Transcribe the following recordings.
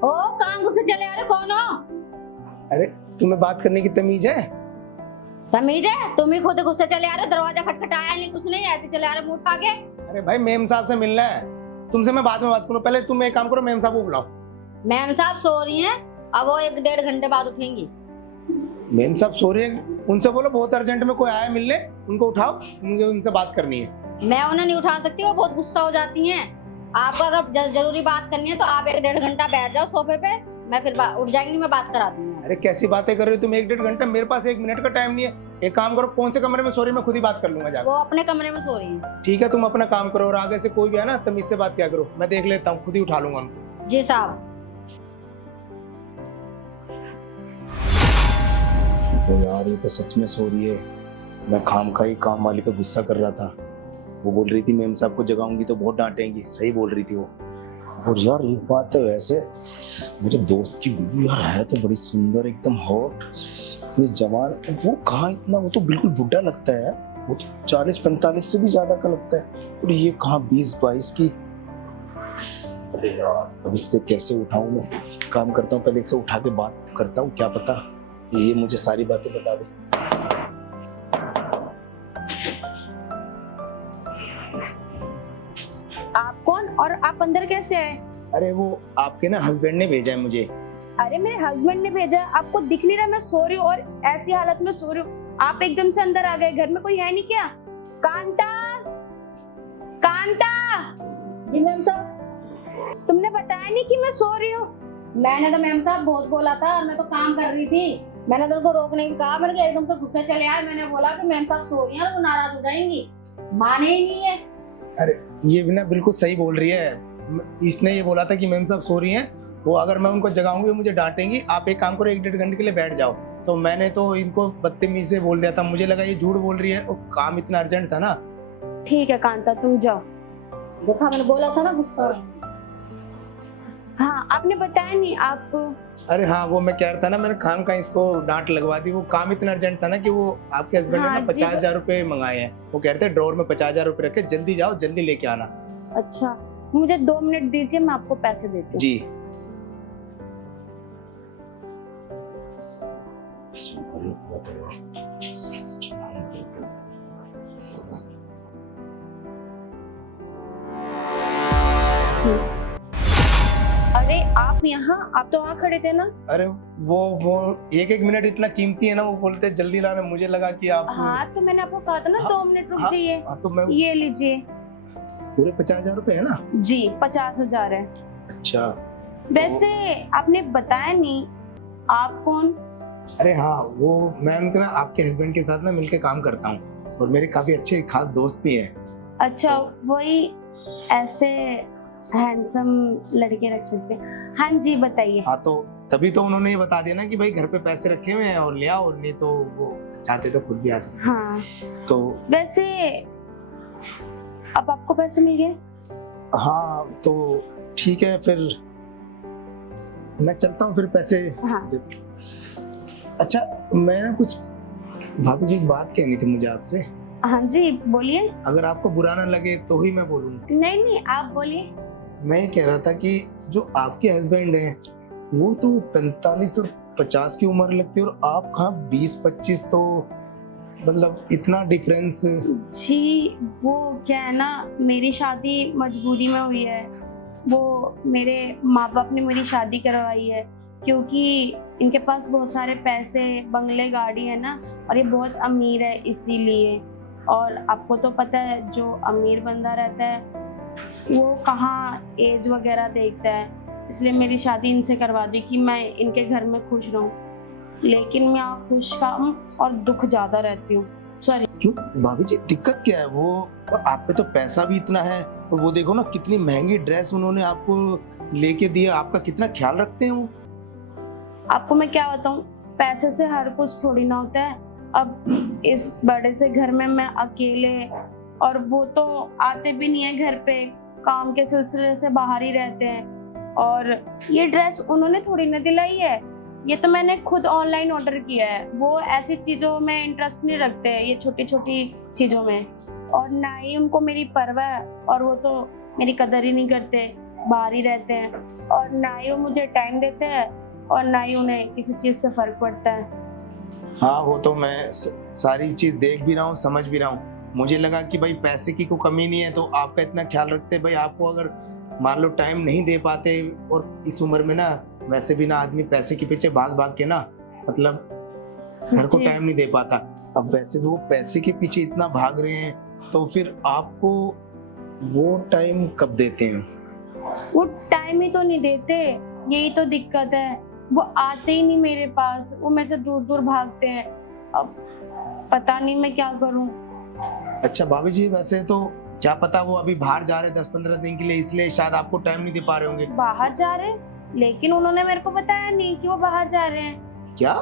ओ कहाँ घुसे चले आ रहे, कौन हो? अरे तुम्हें बात करने की तमीज है? तमीज है? तुम ही खुद गुस्से चले आ रहे, दरवाजा खटखटाया नहीं, कुछ नहीं, ऐसे चले आ रहे मुंह उठा के। अरे भाई मेम साहब से मिलना है तुमसे, मैं बाद में बात करूँ, पहले तुम एक काम करो, मेम साहब को बुलाओ। मैम साहब सो रही हैं, अब वो 1-1.5 घंटे बाद उठेंगी। मेम साहब सो रही है, उनसे बोलो बहुत अर्जेंट में कोई आया मिलने, उनको उठाओ, मुझे उनसे बात करनी है। मैं उन्हें नहीं उठा सकती, वो बहुत गुस्सा हो जाती हैं। आपको अगर जरूरी बात करनी है तो आप 1-1.5 घंटा बैठ जाओ सोफे पे, मैं फिर उठ जाएंगी, मैं बात करा दूंगी। अरे कैसी बातें कर रही हो तुम, 1-1.5 घंटा? मेरे पास 1 मिनट का टाइम नहीं है। एक काम करो, कौन से कमरे में सो रही, मैं खुद ही बात कर लूंगा जाकर। वो अपने कमरे में सो रही हैं। ठीक है, तुम अपना काम करो, और आगे से कोई भी है ना तमीज से बात क्या करो, मैं देख लेता हूँ, खुद ही उठा लूंगा उनको। जी साहब। तो यार ये तो सच में सो रही है, मैं खाम खा ही काम वाली पे गुस्सा कर रहा था। वो बोल रही थी मेम साहब को जगाऊंगी तो बहुत डांटेंगी, सही बोल रही थी वो। और यार एक बात है, वैसे मेरे दोस्त की बीवी यार है तो बड़ी सुंदर, एकदम हॉट, इतनी जवान। वो कहाँ इतना, वो तो बिल्कुल बुढ़ा लगता है, वो तो 40-45 से भी ज्यादा का लगता है, और ये कहाँ 20-22 की। अरे यार अब इससे कैसे उठाऊं मैं? काम करता हूँ, पहले इससे उठा के बात करता हूँ, क्या पता ये मुझे सारी बातें बता दे। आप कौन और आप अंदर कैसे आए? अरे वो आपके ना हस्बैंड ने भेजा है मुझे। अरे मेरे हस्बैंड ने भेजा, आपको दिख नहीं रहा मैं सो रही हूँ और ऐसी हालत में सो रही हूँ, आप एकदम से अंदर आ गए। घर में कोई है नहीं क्या? कांता, कांता। जी मैम साहब। तुमने बताया नहीं कि मैं सो रही हूँ? मैंने तो मैम साहब बहुत बोला था, और मैं तो काम कर रही थी, मैंने तो उनको रोकने की कहा, मैंने एकदम से गुस्से चले आए, मैंने बोला कि मैम साहब सो रही हैं और वो नाराज हो जाएंगी, माने ही नहीं है। अरे ये भी ना बिल्कुल सही बोल रही है, इसने ये बोला था कि मैम साहब सो रही हैं, वो अगर मैं उनको जगाऊंगी मुझे डांटेंगी, आप एक काम करो 1-1.5 घंटे के लिए बैठ जाओ। तो मैंने तो इनको बदतमीजी से बोल दिया था, मुझे लगा ये झूठ बोल रही है, और काम इतना अर्जेंट था ना। ठीक है कांता तुम जाओ। देखा, मैंने बोला था ना गुस्सा होएंगी। हाँ आपने बताया नहीं आप। अरे हाँ वो मैं कह रहा था ना, मैंने खाम का इसको डांट लगवा दी, वो काम इतना अर्जेंट था ना कि वो आपके हस्बैंड हाँ, ने ना 50,000 रुपए मंगाए हैं, वो कहते हैं ड्रॉर में 50,000 रुपए रखे, जल्दी जाओ जल्दी लेके आना। अच्छा मुझे 2 मिनट दीजिए, मैं आपको पैसे देती हूँ। जी। अरे आप यहाँ, आप तो वहाँ खड़े थे ना? अरे वो 1-1 मिनट इतना कीमती है ना, वो बोलते हैं जल्दी लाना, मुझे लगा कि आप। हाँ तो मैंने आपको कहा था ना हाँ, 2 मिनट रुक जाइए। हाँ तो मैं ये लीजिए। पूरे 50,000 रुपए है ना? जी 50,000 है। अच्छा। वैसे आपने बताया नहीं आप कौन? अरे हाँ वो मैं उनके ना आपके हस्बैंड के साथ ना मिलके काम करता हूँ, और मेरे काफी अच्छे खास दोस्त भी हैं। अच्छा वही ऐसे हैंडसम लड़के रख सकते हैं। हाँ जी बताइए। हाँ तो तभी तो उन्होंने ये बता दिया ना कि भाई घर पे पैसे रखे हुए हैं और ले आओ, नहीं तो वो चाहते तो खुद भी आ सकते। हाँ तो वैसे अब आपको पैसे मिल गए? हाँ तो ठीक है, फिर मैं चलता हूँ, फिर पैसे। हाँ अच्छा मैं ना कुछ भाभी जी एक बात कहनी थी मुझे आपसे। हाँ जी बोलिए। अगर आपको बुरा ना लगे तो ही मैं बोलूँगा। नहीं नहीं आप बोलिए। मैं ये कह रहा था कि जो आपके हस्बैंड हैं वो तो 45 और 50 की उम्र लगती है, और आप कहाँ 20-25, तो मतलब इतना डिफरेंस। जी वो क्या है ना, मेरी शादी मजबूरी में हुई है, वो मेरे माँ बाप ने मेरी शादी करवाई है, क्योंकि इनके पास बहुत सारे पैसे, बंगले, गाड़ी है ना, और ये बहुत अमीर है इसीलिए। और आपको तो पता है जो अमीर बंदा रहता है वो कहाँ एज वगैरह देखता है, इसलिए मेरी शादी इनसे करवा दी कि मैं इनके घर में खुश रहूं। लेकिन मैं यहाँ खुश कम और दुख ज़्यादा रहती हूँ। सॉरी। क्यों भाभी जी दिक्कत क्या है? वो आप पे तो पैसा भी इतना है, और वो देखो ना कितनी महंगी ड्रेस उन्होंने आपको लेके दिया, आपका कितना ख्याल रखते हैं वो। आपको मैं क्या बताऊँ, पैसे से हर कुछ थोड़ी ना होता है। अब इस बड़े से घर में मैं अकेले, और वो तो आते भी नहीं है घर पे, काम के सिलसिले से बाहर ही रहते हैं। और ये ड्रेस उन्होंने थोड़ी ना दिलाई है, ये तो मैंने खुद ऑनलाइन ऑर्डर किया है। वो ऐसी चीज़ों में इंटरेस्ट नहीं रखते हैं, ये छोटी छोटी चीज़ों में, और ना ही उनको मेरी परवाह है, और वो तो मेरी कदर ही नहीं करते। बाहर ही रहते हैं और ना ही वो मुझे टाइम देते हैं और ना ही उन्हें किसी चीज़ से फर्क पड़ता है। हाँ वो तो मैं सारी चीज देख भी रहा हूँ, समझ भी रहा हूँ। मुझे लगा कि भाई पैसे की कोई कमी नहीं है तो आपका इतना ख्याल रखते। भाई आपको अगर मान लो टाइम नहीं दे पाते, और इस उम्र में ना वैसे भी ना आदमी पैसे के पीछे भाग भाग के ना मतलब घर को जी। टाइम नहीं दे पाता। अब वैसे भी वो पैसे के पीछे इतना भाग रहे हैं तो फिर आपको वो टाइम कब देते हैं? वो टाइम ही तो नहीं देते, यही तो दिक्कत है। वो आते ही नहीं मेरे पास, वो मेरे से दूर दूर भागते हैं। अब पता नहीं मैं क्या करूं। अच्छा भाभी जी, वैसे तो क्या पता वो अभी बाहर जा रहे 10-15 दिन के लिए, इसलिए शायद आपको टाइम नहीं दे पा रहे होंगे। बाहर जा रहे हैं, लेकिन उन्होंने मेरे को बताया नहीं कि वो बाहर जा रहे हैं। क्या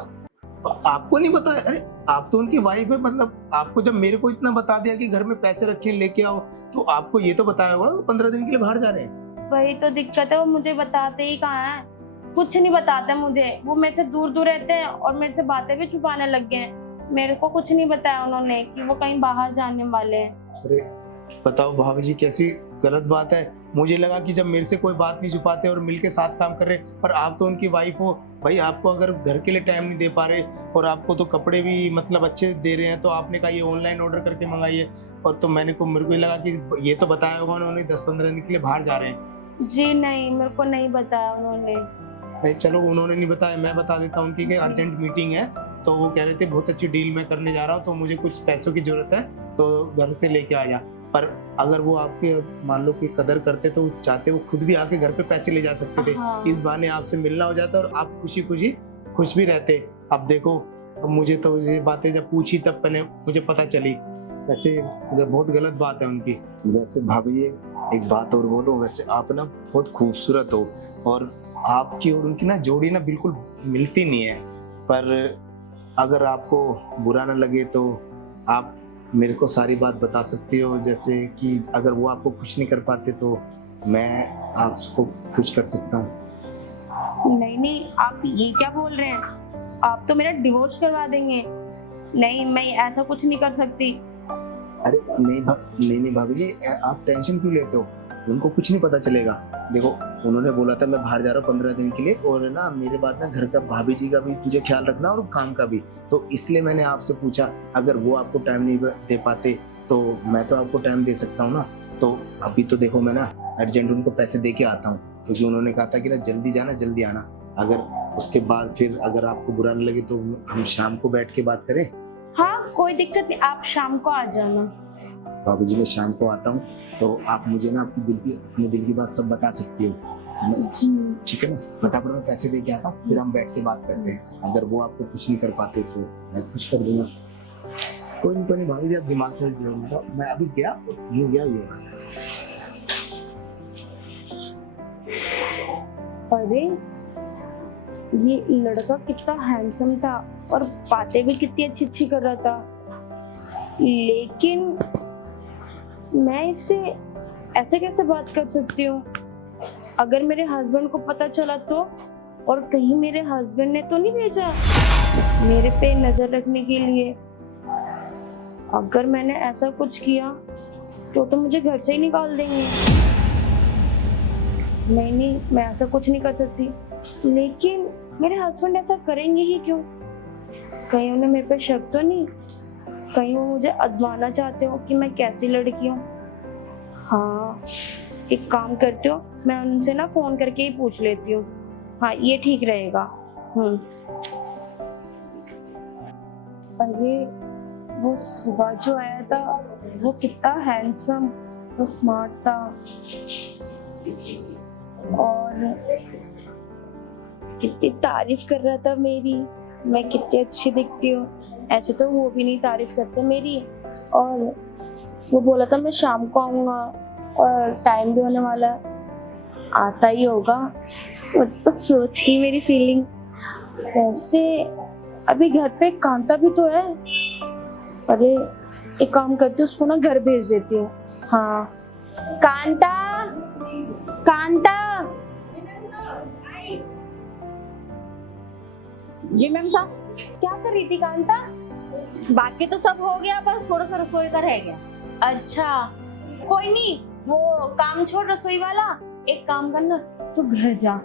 आपको नहीं बताया? अरे आप तो उनकी वाइफ है, मतलब आपको जब मेरे को इतना बता दिया कि घर में पैसे रखिए लेके आओ, तो आपको ये तो बताया होगा 15 दिन के लिए बाहर जा रहे हैं। वही तो दिक्कत है, वो मुझे बताते ही कहाँ है, कुछ नहीं बताते मुझे। वो मेरे से दूर दूर रहते हैं और मेरे से बातें भी छुपाने लग गए हैं। मेरे को कुछ नहीं बताया उन्होंने कि वो कहीं बाहर जाने वाले हैं। अरे बताओ भाभी जी, कैसी गलत बात है। मुझे लगा कि जब मेरे से कोई बात नहीं छुपाते और मिलके साथ काम कर रहे, पर आप तो उनकी वाइफ हो। भाई आपको अगर घर के लिए टाइम नहीं दे पा रहे और आपको तो कपड़े भी मतलब अच्छे दे रहे हैं, तो आपने कहा ये ऑनलाइन ऑर्डर करके मंगाइए, और तो मेरे को लगा कि ये तो बताया होगा उन्होंने 10-15 दिन के लिए बाहर जा रहे हैं। जी नहीं, मेरे को नहीं बताया उन्होंने। नहीं चलो, उन्होंने नहीं बताया, मैं बता देता हूँ। उनकी अर्जेंट मीटिंग है, तो वो कह रहे थे बहुत अच्छी डील मैं करने जा रहा हूँ, तो मुझे कुछ पैसों की जरूरत है, तो घर से लेके आया। पर अगर वो आपके मान लो कि कदर करते तो चाहते वो खुद भी आके घर पे पैसे ले जा सकते थे। हाँ। इस बहाने आपसे मिलना हो जाता और आप खुशी खुशी खुश भी रहते। अब देखो, अब मुझे तो ये बातें जब पूछी तब मैंने मुझे पता चली। वैसे बहुत गलत बात है उनकी। वैसे भाभी एक बात और बोलो, वैसे आप ना बहुत खूबसूरत हो और आपकी और उनकी ना जोड़ी ना बिल्कुल मिलती नहीं है। पर अगर आपको बुरा ना लगे तो आप मेरे को सारी बात बता सकती हो, जैसे कि अगर वो आपको खुश नहीं कर पाते तो मैं आपको खुश कर सकता हूँ। नहीं नहीं, आप ये क्या बोल रहे हैं? आप तो मेरा डिवोर्स करवा देंगे। नहीं, मैं ऐसा कुछ नहीं कर सकती। अरे नहीं भाभी जी, आप टेंशन क्यों लेते हो? उनको कुछ नहीं पता चलेगा। देखो उन्होंने बोला था मैं बाहर जा रहा हूँ 15 दिन के लिए, और ना मेरे बाद ना घर का भाभी जी का भी तुझे ख्याल रखना और काम का भी, तो इसलिए मैंने आपसे पूछा। अगर वो आपको टाइम नहीं दे पाते तो मैं तो आपको टाइम दे सकता हूँ ना। तो अभी तो देखो मैं ना अर्जेंट उनको पैसे दे के आता हूँ, क्योंकि उन्होंने कहा था कि ना जल्दी जाना जल्दी आना। अगर उसके बाद फिर अगर आपको बुरा न लगे तो हम शाम को बैठ के बात करें। हाँ कोई दिक्कत नहीं, आप शाम को आ जाना। भाभी जी मैं शाम को आता हूँ, तो आप मुझे ना अपने दिल की बात सब बता सकती हो। जी ठीक है ना, फटाफट मैं पैसे दे के आता हूँ, फिर हम बैठ के बात करते हैं। अगर वो आपको कुछ नहीं कर पाते तो मैं कुछ कर दूंगा। कोई नहीं भाभी जी, आप दिमाग में जरूर बताओ। मैं अभी गया यूँ गया यूँ आया। अरे ये लड़का कितना हैंडसम था और बातें भी कितनी अच्छी अच्छी कर रहा था, लेकिन मैं इससे ऐसे कैसे बात कर सकती हूँ? अगर मेरे हस्बैंड को पता चला तो? और कहीं मेरे हस्बैंड ने तो नहीं भेजा मेरे पे नजर रखने के लिए? अगर मैंने ऐसा कुछ किया तो मुझे घर से ही निकाल देंगे। नहीं, मैं ऐसा कुछ नहीं कर सकती। लेकिन मेरे हस्बैंड ऐसा करेंगे ही क्यों? कहीं उन्हें मेरे पे शक तो नहीं? कहीं वो मुझे आजमाना चाहते हो कि मैं कैसी लड़की हूँ? हाँ, एक काम करती हूँ, मैं उनसे ना फोन करके ही पूछ लेती हूँ। हाँ ये ठीक रहेगा। अरे वो सुबह जो आया था वो कितना हैंडसम, वो स्मार्ट था और कितनी तारीफ कर रहा था मेरी, मैं कितनी अच्छी दिखती हूँ। ऐसे तो वो भी नहीं तारीफ करते मेरी। और वो बोला था मैं शाम को आऊँगा और टाइम भी होने वाला है, आता ही होगा। तो सोच ही मेरी फीलिंग। वैसे अभी घर पे कांता भी तो है। अरे एक काम करती हूँ, उसको ना घर भेज देती हूँ। हाँ कांता, कांता। जी मैम साहब। क्या कर रही थी कांता? बाकी तो सब हो गया, बस थोड़ा सा रसोई का रह गया। अच्छा कोई नहीं, वो काम छोड़ रसोई वाला, एक काम करना, तू घर जा।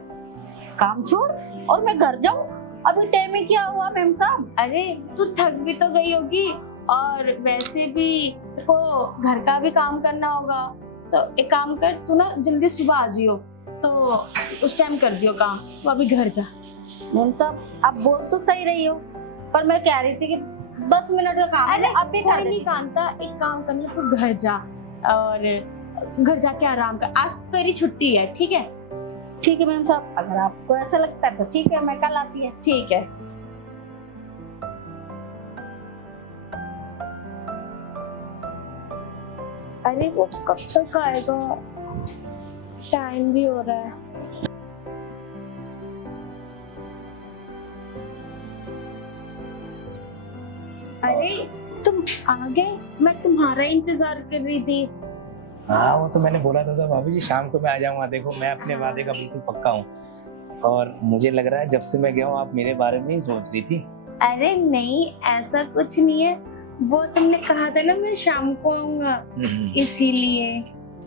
काम छोड़ और मैं घर जाऊं? अभी टाइम में क्या हुआ मैम साहब? अरे तू थक भी तो गई होगी, और वैसे भी को घर का भी काम करना होगा, तो एक काम कर, तू ना जल्दी सुबह आ जियो, तो उस टाइम कर दियो काम, तो अभी घर जा। मैम साहब आप बोल तो सही रही हो, पर मैं कह रही थी कि 10 मिनट का काम है, अरे अब भी कोई कर नहीं देती। कांता, एक काम करना, तू घर जा और घर जाके आराम कर। आज तेरी छुट्टी है, ठीक है? ठीक है मैम साहब, अगर आपको ऐसा लगता है तो ठीक है, मैं कल आती है। ठीक है। अरे वो कब तक आएगा? टाइम भी हो रहा है। अरे तुम आ गए, मैं तुम्हारा इंतजार कर रही थी। हाँ वो तो मैंने बोला था भाभी जी शाम को मैं आ जाऊंगा। देखो मैं अपने वादे का बिल्कुल पक्का हूँ, और मुझे लग रहा है जब से मैं गया हूँ आप मेरे बारे में ही सोच रही थी। अरे नहीं, ऐसा कुछ नहीं है, वो तुमने कहा था ना मैं शाम को आऊंगा, इसीलिए।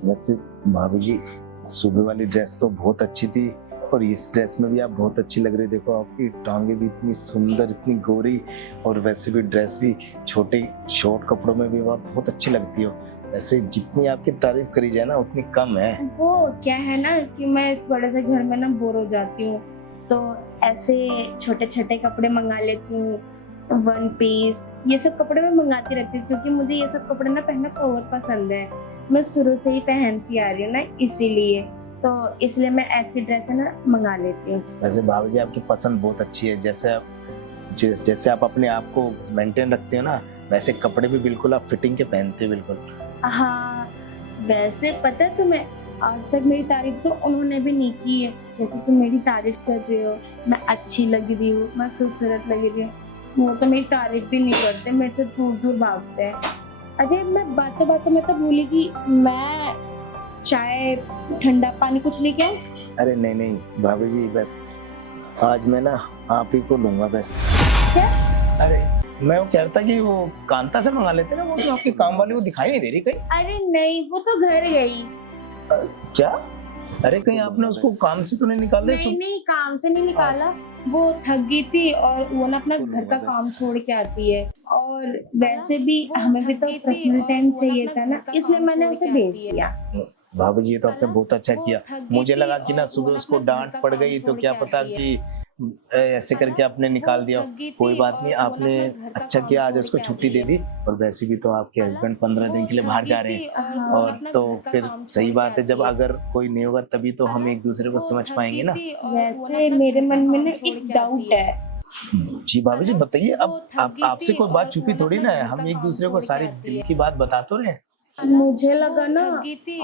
वैसे भाभी जी सुबह वाली ड्रेस तो बहुत अच्छी थी, और इस ड्रेस में भी आप बहुत अच्छी लग रही। देखो आपकी टांगे भी इतनी सुंदर, इतनी गोरी, और वैसे भी ड्रेस भी छोटे शॉर्ट कपड़ों में भी आप बहुत अच्छी लगती हो। वैसे जितनी आपकी तारीफ करी जाए ना उतनी कम है। वो क्या है ना कि मैं इस बड़े से घर में ना बोर हो जाती हूँ, तो ऐसे छोटे छोटे कपड़े मंगा लेती हूँ, वन पीस, ये सब कपड़े मैं मंगाती रहती हूँ, क्योंकि मुझे ये सब कपड़े ना पहनना बहुत पसंद है। मैं शुरू से ही पहनती आ रही हूँ ना, इसीलिए, तो इसलिए मैं ऐसी ड्रेस है ना मंगा लेती हूँ। वैसे भाभी जी आपकी पसंद बहुत अच्छी है। जैसे आप अपने आप को मेंटेन रखते हो ना, वैसे कपड़े भी बिल्कुल आप फिटिंग के पहनते हो बिल्कुल। हाँ, वैसे पता है तुम्हें, आज तक मेरी तारीफ तो उन्होंने भी नहीं की है। जैसे तुम मेरी तारीफ कर रहे हो, मैं अच्छी लग रही हूँ, मैं खूबसूरत लग रही हूँ, वो तो मेरी तारीफ भी नहीं करते, मेरे से दूर दूर भागते हैं। अरे मैं बातों बातों में तो भूली कि मैं चाय ठंडा पानी कुछ लेके आऊं? अरे नहीं नहीं भाभी जी, बस आज मैं ना आप ही को लूंगा बस। क्या? अरे मैं वो कह रहा था कि वो कांता से मंगा लेते ना, वो जो आपके काम वाली वो दिखाई नहीं दे रही कहीं। अरे नहीं, वो तो घर गई। क्या? अरे कहीं आपने उसको काम से तो नहीं निकाल दिया? नहीं नहीं, काम से नहीं निकाला, वो थक गई थी और वो ना अपना घर का काम छोड़ के आती है, और वैसे भी हमें भी तो पर्सनल टाइम चाहिए था ना, इसलिए मैंने उसे भेज दिया। भाभी जी तो आपने बहुत अच्छा किया। मुझे लगा कि ना सुबह उसको डांट पड़ गई तो क्या पता कि ऐसे करके आपने निकाल दिया। कोई बात नहीं, आपने अच्छा किया, आज उसको छुट्टी दे दी। और वैसे भी तो आपके हस्बैंड 15 दिन के लिए बाहर जा रहे हैं, और तो फिर सही बात है, जब अगर कोई नहीं होगा तभी तो हम एक दूसरे को समझ पाएंगे ना। वैसे मेरे मन में ना एक डाउट है। जी भाभी जी बताइए। अब आपसे कोई बात छुपी थोड़ी ना है, हम एक दूसरे को सारी दिल की बात बता तो रहे हैं। मुझे लगा ना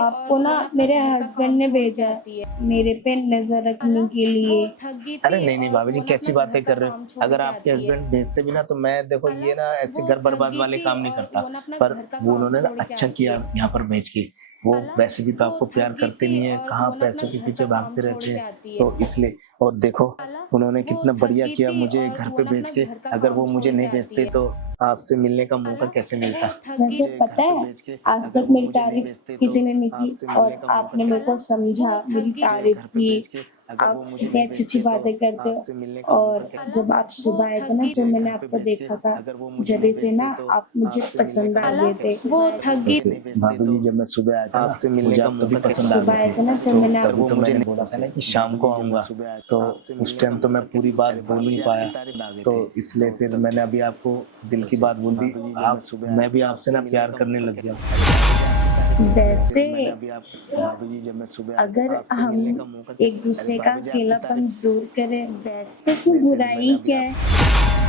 आपको ना मेरे हस्बैंड ने भेजा है मेरे पे नजर रखने के लिए। अरे नहीं नहीं भाभी जी, कैसी बातें कर रहे हो? अगर आपके हस्बैंड भेजते भी ना तो मैं देखो ये ना ऐसे घर बर्बाद वाले काम नहीं करता, पर वो उन्होंने ना अच्छा किया यहाँ पर भेज के। वो वैसे भी तो आपको प्यार करते नहीं है, कहाँ पैसों के पीछे भागते रहते हैं, तो इसलिए। और देखो उन्होंने कितना बढ़िया किया मुझे घर पे भेज के। अगर वो मुझे नहीं भेजते तो आपसे मिलने का मौका कैसे मिलता। वैसे पता है, आज तक मेरी तारीफ किसी ने नहीं की, और आपने मेरे को समझा, मेरी तारीफ की। आप इतनी अच्छी अच्छी बातें करते हो, और जब आप सुबह आए थे ना, जब मैंने आपको देखा था, जब से ना आप मुझे पसंद आ गए थे। वो थक गई। भाभी जी जब मैं सुबह आया था आपसे मिलने का तभी पसंद आ सुबह आए गई थे ना, जब मैंने तभी तो मैंने बोला था ना कि शाम को आऊंगा, तो उस टाइम तो मैं पूरी बात बोल नहीं पाया, तो इसलिए फिर मैंने अभी आपको दिल की बात बोल दी। मैं भी आपसे ना प्यार करने लग गया। वैसे अगर हम एक दूसरे का अकेलापन दूर करें, वैसे इसमें बुराई क्या है?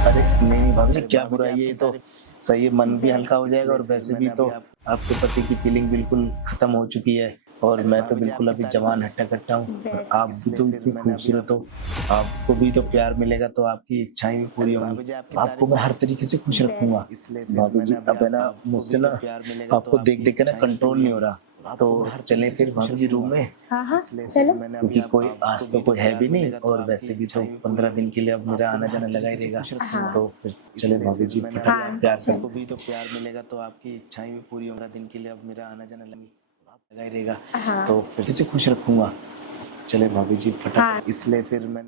अरे नहीं भाभी जी, क्या बुराई है, ये तो सही है, मन भी हल्का हो जाएगा। और वैसे भी तो आपके पति की फीलिंग बिल्कुल खत्म हो चुकी है, और मैं तो बिल्कुल अभी जवान हट्टा कट्टा हूँ। आप भी तो इतनी खूबसूरत हो, आपको भी तो प्यार मिलेगा, तो आपकी इच्छाएं भी पूरी होंगी। आपको मैं हर तरीके से खुश रखूंगा। भाभी जी अब है ना, मुझसे ना आपको देख देख के ना कंट्रोल नहीं हो रहा, तो चले फिर भाभी जी रूम में। हाँ हाँ चलो। क्योंकि कोई आज तो कोई है भी नहीं, और वैसे भी तो 15 दिन के लिए अब मेरा आना जाना लगा ही रहेगा, तो फिर चले भाभी जी हाँ, प्यार को भी तो प्यार मिलेगा, तो आपकी इच्छाएं भी पूरी होंगी। दिन के लिए अब मेरा आना जाना लगा ही रहेगा, हाँ। तो फिर से खुश रखूंगा। चले भाभी जी हाँ। फटाफट, इसलिए फिर मैंने